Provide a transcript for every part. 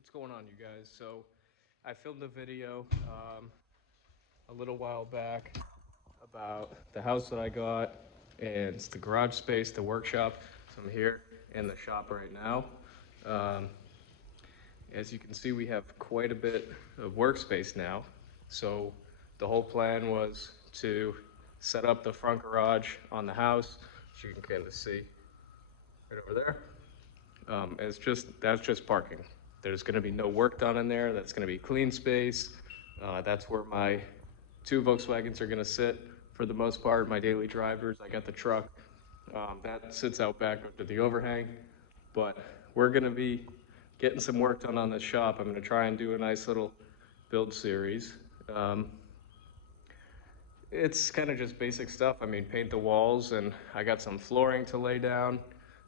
What's going on, you guys? So I filmed a video a little while back about the house that I got, and it's the garage space, the workshop. So I'm here in the shop right now. Um, as you can see, we have quite a bit of workspace now. So the whole plan was to set up the front garage on the house, as you can kind of see right over there. That's just parking. There's going to be no work done in there. That's going to be clean space. That's where my two Volkswagens are going to sit for the most part. My daily drivers. I got the truck that sits out back under the overhang. But we're going to be getting some work done on this shop. I'm going to try and do a nice little build series. It's kind of just basic stuff. I mean, paint the walls, and I got some flooring to lay down.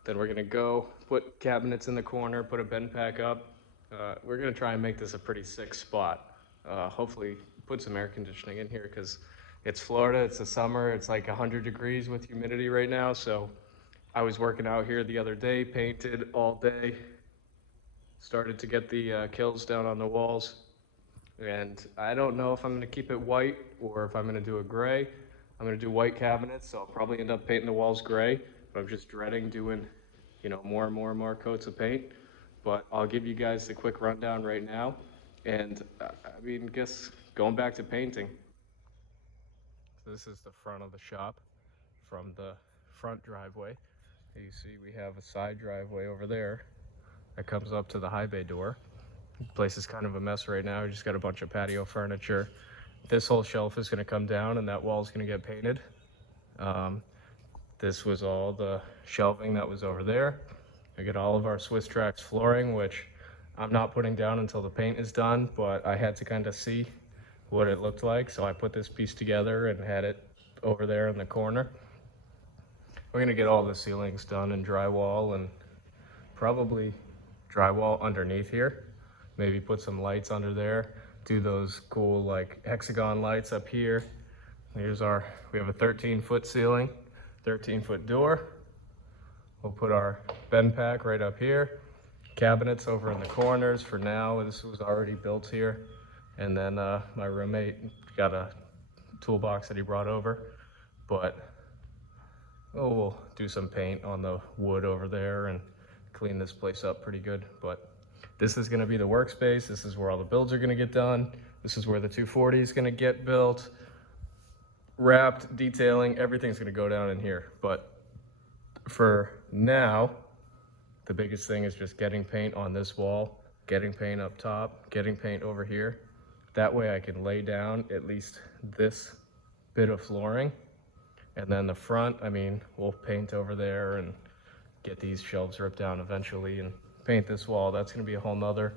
Then we're gonna go put cabinets in the corner, put a bend pack up. We're gonna try and make this a pretty sick spot. Hopefully put some air conditioning in here because it's Florida, it's the summer, it's like 100 degrees with humidity right now. So I was working out here the other day, painted all day, started to get the kills down on the walls. And I don't know if I'm gonna keep it white or if I'm gonna do a gray. I'm gonna do white cabinets, so I'll probably end up painting the walls gray, but I'm just dreading doing, more and more coats of paint. But I'll give you guys the quick rundown right now. And guess going back to painting. So this is the front of the shop from the front driveway. You see we have a side driveway over there that comes up to the high bay door. The place is kind of a mess right now. We just got a bunch of patio furniture. This whole shelf is going to come down and that wall is going to get painted. This was all the shelving that was over there. I got all of our Swiss Trax flooring, which I'm not putting down until the paint is done, but I had to kind of see what it looked like. So I put this piece together and had it over there in the corner. We're going to get all the ceilings done in drywall and probably drywall underneath here. Maybe put some lights under there, do those cool like hexagon lights up here. We have a 13-foot ceiling, 13-foot door. We'll put our bend pack right up here. Cabinets over in the corners for now. This was already built here. And then my roommate got a toolbox that he brought over. But we'll do some paint on the wood over there and clean this place up pretty good. But this is going to be the workspace. This is where all the builds are going to get done. This is where the 240 is going to get built, wrapped, detailing, everything's going to go down in here. But for now, the biggest thing is just getting paint on this wall, getting paint up top, getting paint over here. That way I can lay down at least this bit of flooring. And then the front, we'll paint over there and get these shelves ripped down eventually and paint this wall. That's going to be a whole nother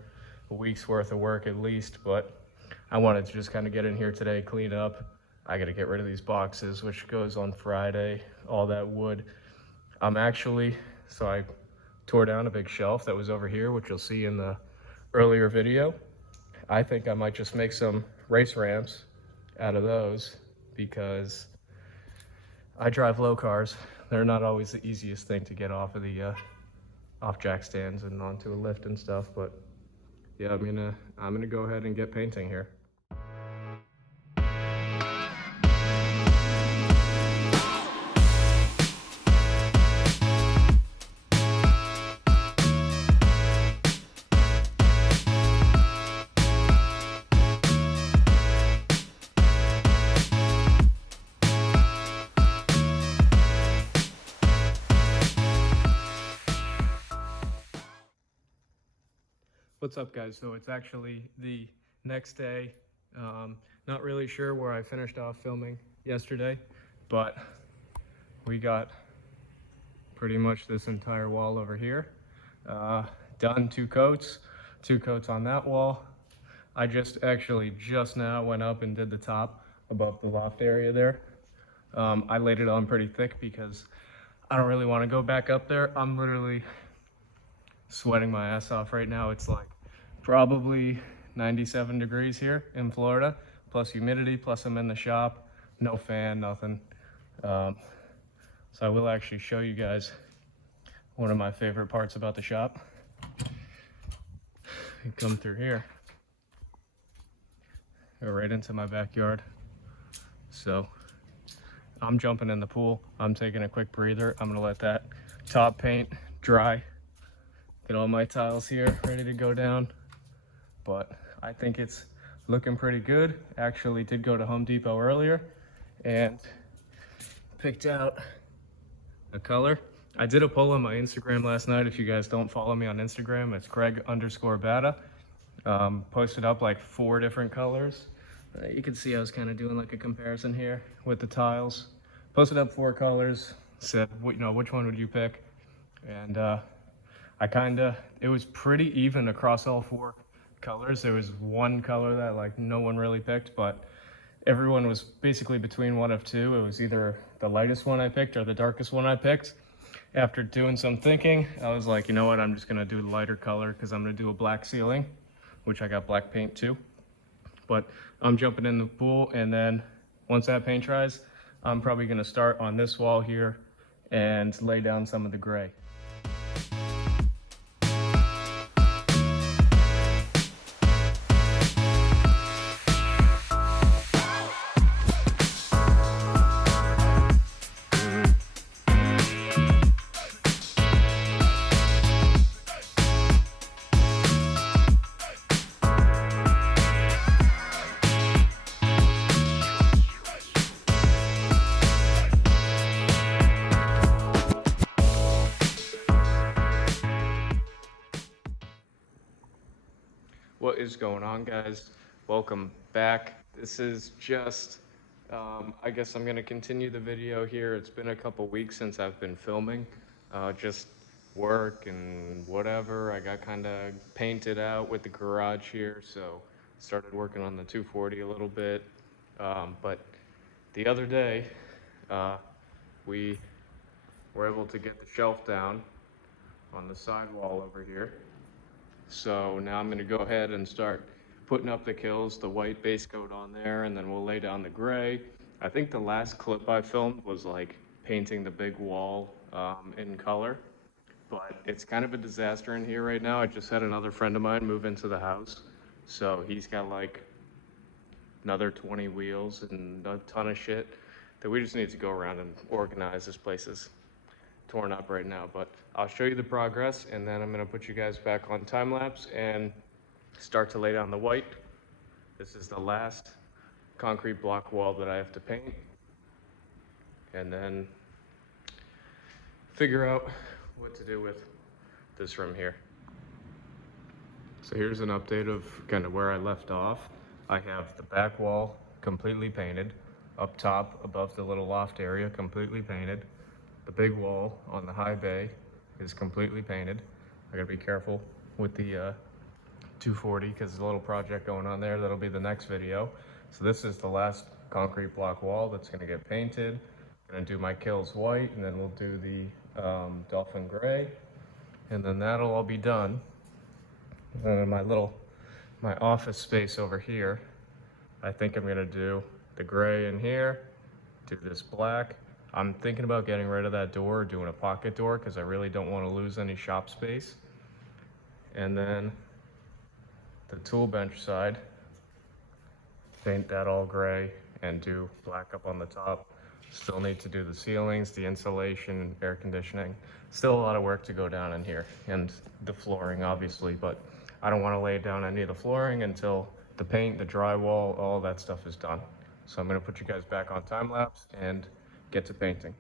week's worth of work at least, but I wanted to just kind of get in here today, clean up. I got to get rid of these boxes, which goes on Friday, all that wood. So I tore down a big shelf that was over here, which you'll see in the earlier video. I think I might just make some race ramps out of those because I drive low cars. They're not always the easiest thing to get off of the off jack stands and onto a lift and stuff. But yeah, I'm gonna go ahead and get painting here. What's up, guys? So it's actually the next day. Not really sure where I finished off filming yesterday, but we got pretty much this entire wall over here done. Two coats on that wall. I just now went up and did the top above the loft area there. I laid it on pretty thick because I don't really want to go back up there. I'm literally sweating my ass off right now. It's like probably 97 degrees here in Florida, plus humidity, plus I'm in the shop, no fan, nothing. So I will actually show you guys one of my favorite parts about the shop. and come through here, go right into my backyard. So I'm jumping in the pool. I'm taking a quick breather. I'm gonna let that top paint dry, get all my tiles here ready to go down. But I think it's looking pretty good. Actually did go to Home Depot earlier and picked out a color. I did a poll on my Instagram last night. If you guys don't follow me on Instagram, it's Craig_Bata. Posted up like 4 different colors. You can see I was kind of doing like a comparison here with the tiles. Posted up 4 colors, said, you know, which one would you pick? And it was pretty even across all 4 colors. There was one color that like no one really picked, but everyone was basically between one of 2. It was either the lightest one I picked or the darkest one I picked. After doing some thinking, I was like, you know what, I'm just gonna do the lighter color because I'm gonna do a black ceiling, which I got black paint too. But I'm jumping in the pool, and then once that paint dries, I'm probably gonna start on this wall here and lay down some of the gray. What is going on, guys? Welcome back. This is just, I guess I'm going to continue the video here. It's been a couple weeks since I've been filming, just work and whatever. I got kind of painted out with the garage here, so started working on the 240 a little bit. But the other day, we were able to get the shelf down on the sidewall over here. So now I'm going to go ahead and start putting up the kills, the white base coat on there, and then we'll lay down the gray. I think the last clip I filmed was like painting the big wall in color, but it's kind of a disaster in here right now. I just had another friend of mine move into the house, so he's got like another 20 wheels and a ton of shit that we just need to go around and organize. This place is torn up right now, but I'll show you the progress, and then I'm going to put you guys back on time lapse and start to lay down the white. This is the last concrete block wall that I have to paint, and then figure out what to do with this room here. So here's an update of kind of where I left off. I have the back wall completely painted, up top above the little loft area completely painted. The big wall on the high bay is completely painted. I gotta be careful with the 240 because there's a little project going on there. That'll be the next video. So this is the last concrete block wall that's gonna get painted. I'm gonna do my kills white, and then we'll do the dolphin gray, and then that'll all be done. And then my office space over here, I think I'm gonna do the gray in here, do this black. I'm thinking about getting rid of that door, doing a pocket door, because I really don't want to lose any shop space. And then the tool bench side, paint that all gray and do black up on the top. Still need to do the ceilings, the insulation, air conditioning. Still a lot of work to go down in here, and the flooring obviously, but I don't want to lay down any of the flooring until the paint, the drywall, all that stuff is done. So I'm going to put you guys back on time lapse and get to painting.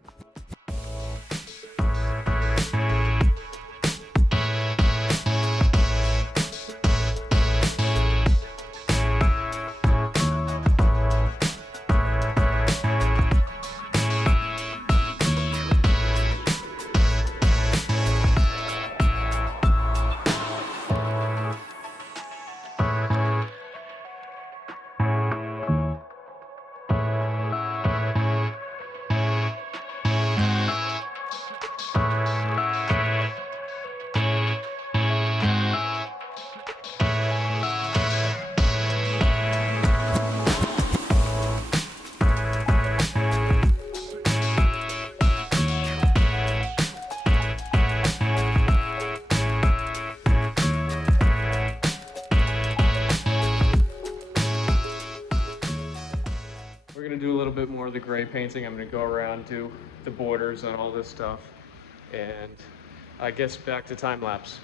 the gray painting. I'm gonna go around, do the borders and all this stuff. And I guess back to time lapse.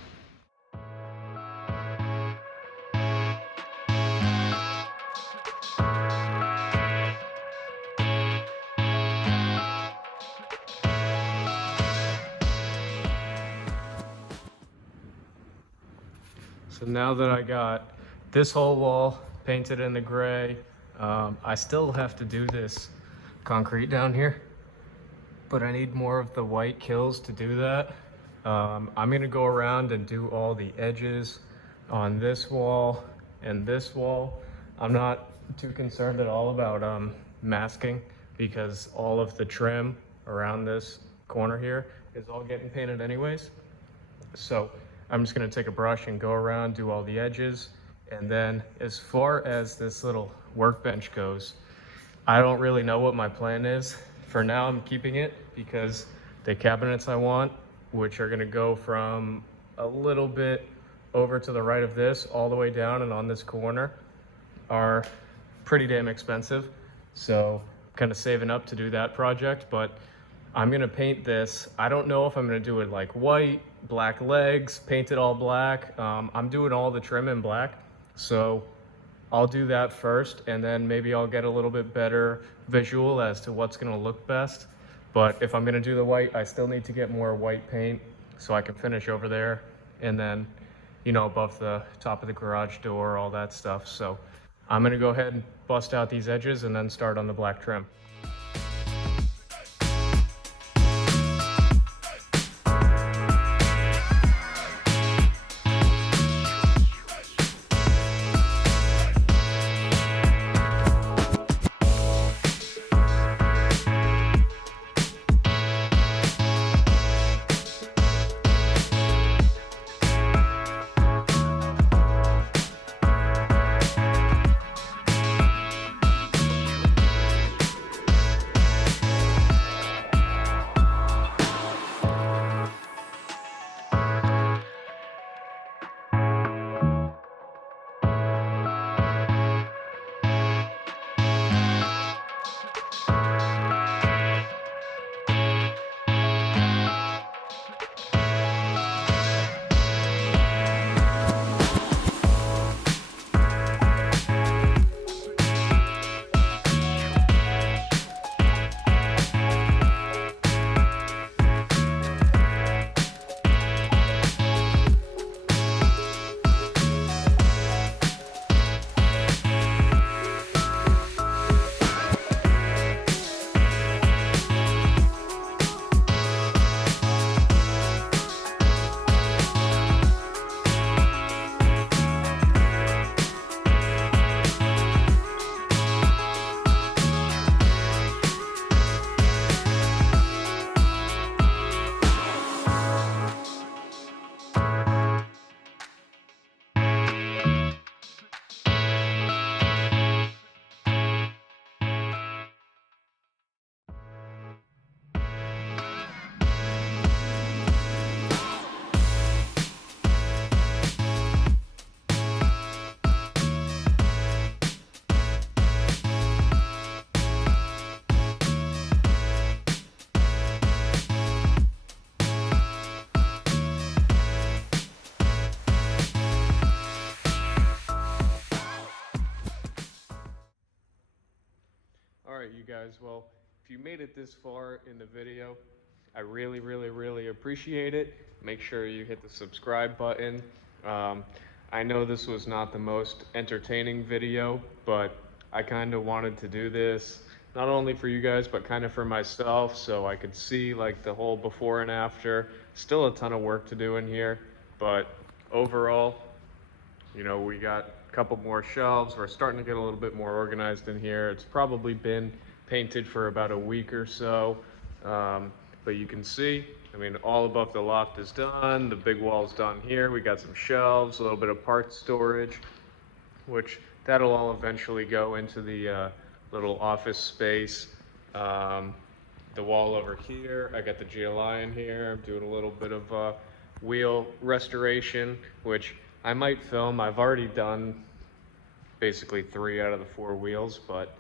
So now that I got this whole wall painted in the gray, I still have to do this concrete down here, but I need more of the white kills to do that. I'm gonna go around and do all the edges on this wall and this wall. I'm not too concerned at all about masking, because all of the trim around this corner here is all getting painted anyways. So I'm just gonna take a brush and go around, do all the edges. And then as far as this little workbench goes, I don't really know what my plan is. For now, I'm keeping it because the cabinets I want, which are gonna go from a little bit over to the right of this, all the way down and on this corner, are pretty damn expensive. So I'm kind of saving up to do that project, but I'm gonna paint this. I don't know if I'm gonna do it like white, black legs, paint it all black. I'm doing all the trim in black. So I'll do that first, and then maybe I'll get a little bit better visual as to what's gonna look best. But if I'm gonna do the white, I still need to get more white paint so I can finish over there. And then, you know, above the top of the garage door, all that stuff. So I'm gonna go ahead and bust out these edges and then start on the black trim. All right, you guys, well, if you made it this far in the video, I really appreciate it. Make sure you hit the subscribe button. I know this was not the most entertaining video, but I kind of wanted to do this, not only for you guys, but kind of for myself, so I could see like the whole before and after. Still a ton of work to do in here, but overall, you know, we got a couple more shelves. We're starting to get a little bit more organized in here. It's probably been painted for about a week or so. But you can see, I mean, all above the loft is done. The big wall's done here. We got some shelves, a little bit of parts storage, which that'll all eventually go into the little office space. The wall over here, I got the GLI in here. I'm doing a little bit of wheel restoration, which I might film. I've already done basically 3 out of the 4 wheels, but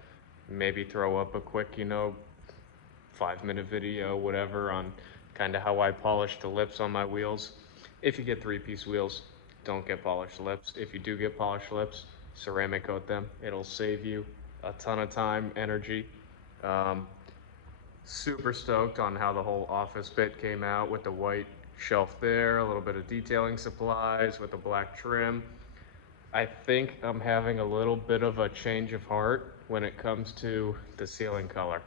maybe throw up a quick, 5-minute video, whatever, on kind of how I polish the lips on my wheels. If you get 3-piece wheels, don't get polished lips. If you do get polished lips, ceramic coat them. It'll save you a ton of time, energy. Super stoked on how the whole office bit came out with the white shelf there, a little bit of detailing supplies with the black trim. I think I'm having a little bit of a change of heart when it comes to the ceiling color.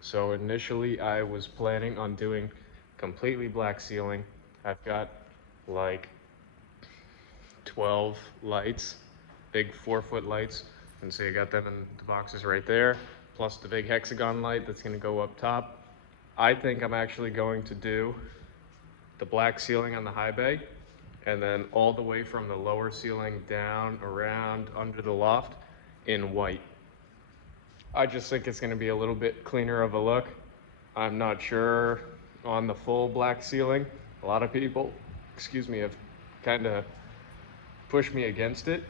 So initially I was planning on doing completely black ceiling. I've got like 12 lights, big 4-foot lights. And so you got them in the boxes right there, plus the big hexagon light that's gonna go up top. I think I'm actually going to do the black ceiling on the high bay, and then all the way from the lower ceiling down, around, under the loft in white. I just think it's gonna be a little bit cleaner of a look. I'm not sure on the full black ceiling. A lot of people, have kind of pushed me against it,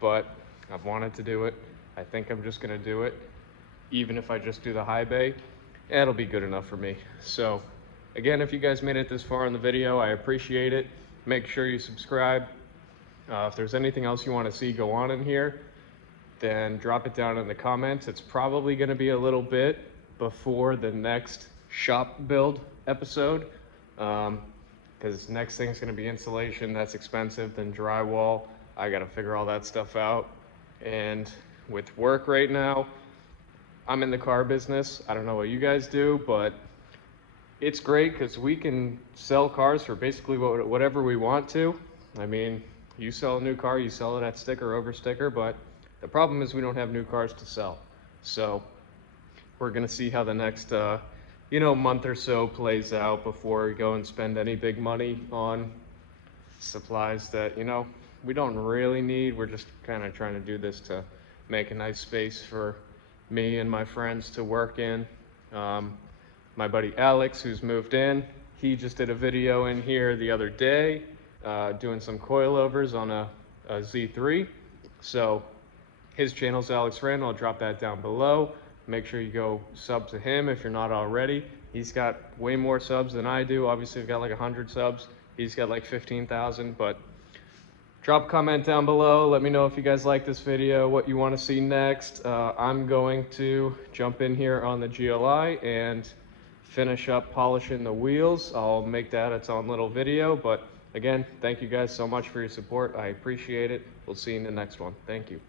but I've wanted to do it. I think I'm just gonna do it. Even if I just do the high bay, it'll be good enough for me. So again, if you guys made it this far in the video, I appreciate it. Make sure you subscribe. If there's anything else you want to see go on in here, then drop it down in the comments. It's probably going to be a little bit before the next shop build episode, because next thing's going to be insulation. That's expensive. Then drywall. I got to figure all that stuff out. And with work right now, I'm in the car business. I don't know what you guys do, but it's great because we can sell cars for basically whatever we want to. I mean, you sell a new car, you sell it at sticker over sticker, but the problem is we don't have new cars to sell. So we're gonna see how the next month or so plays out before we go and spend any big money on supplies that, we don't really need. We're just kind of trying to do this to make a nice space for me and my friends to work in. My buddy Alex, who's moved in, he just did a video in here the other day, doing some coilovers on a Z3. So his channel's Alex Randall. I'll drop that down below. Make sure you go sub to him if you're not already. He's got way more subs than I do. Obviously, I've got like 100 subs. He's got like 15,000, but drop a comment down below. Let me know if you guys like this video, what you want to see next. I'm going to jump in here on the GLI and finish up polishing the wheels. I'll make that its own little video, but again, thank you guys so much for your support. I appreciate it. We'll see you in the next one. Thank you.